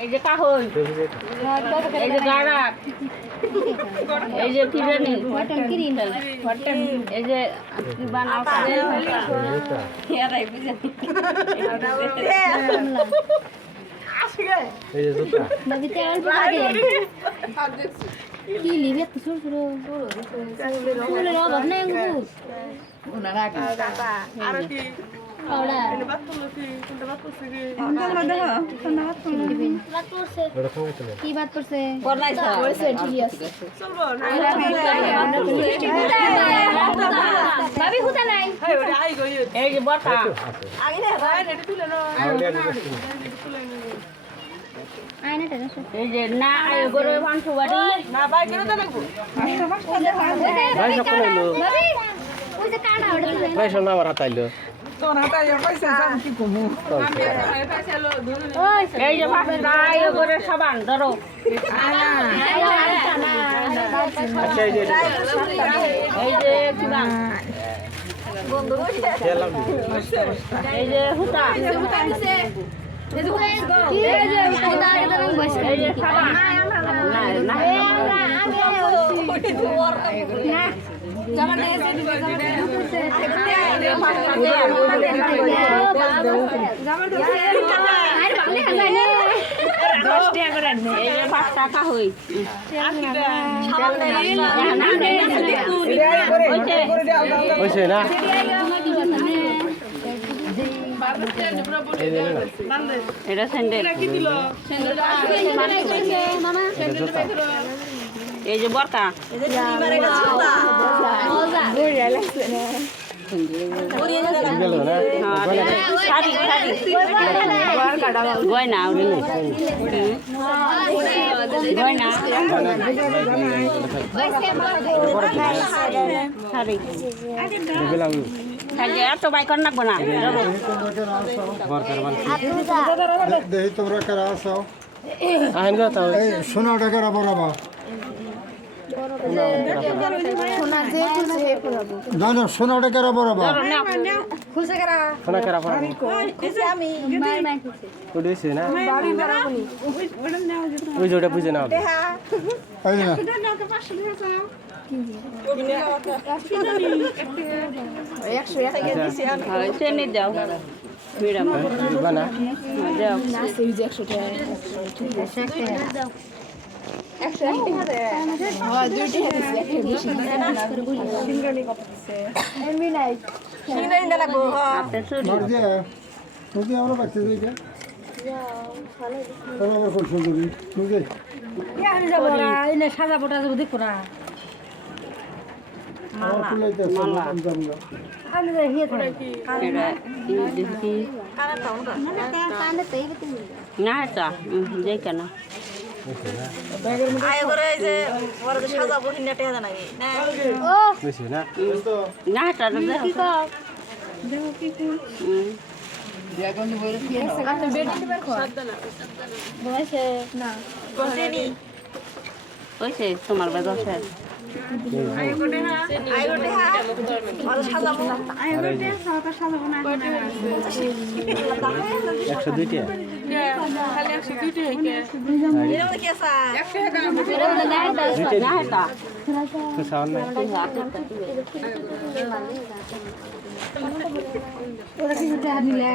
এই যে কাহই, এই যে গাড়া, এই যে কিরানি, এই যে কি বানাও কি লিবে তো শুরু শুরু শুরু অভাব নাই কি বাদ করছে ভাবি কোথা নাই এই যে বর্তা এই যে না আয় গরু মাংস বাড়ি না ভাই কেন তো লাগবো ভাই সকল হইলো ভাই সোনা আমার হাতাইলো এই যে ভাবটা এই করে সাবান ধরো আচ্ছা এই যে এই যে কিবা এই যে হুতা এই যে সাবান টাকা হই হইছে না এটা স্যান্ডেল এই যে বর্তা শাড়ি শাড়ি গয়না গয়না শাড়ি তাহলে এত বাই কর নাকবো না দেখি তোমরা কারা আছো আহেন গো তাও এই সোনা টাকারা বরাবা না না সোনা টাকারা বরাবা সোনা কেরা পড়া কইছে না ওই জোড়া বুঝে না এই না চেনি দাও ম্যাডাম বানা দাও নরদে নরদে আমরা বাচ্চা দিকে তোমরা আবার কোন সুন্দরী নরদে সাজাবোটা যাবো দেখো না আমার কুলাইতে আমরা আমি যাই হিয়ে করে এটা দেখি না এটা যাই কেন বুঝছে না না এটা হয়েছে তোমার বাজার একশো দুইটা তো সাউন্ড নাই ওরা কিছু টাকা দিলে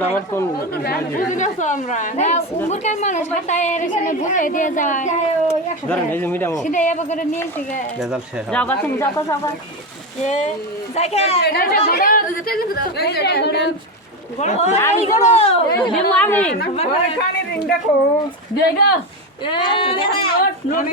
আমার কোন মানুষ হাতায় বুঝে দিয়ে যায় ধরেন এই যে মিডিয়াম সেটা এবার করে নিয়েছি রেজাল্ট শেষ যাও তুমি যাও যাও আমি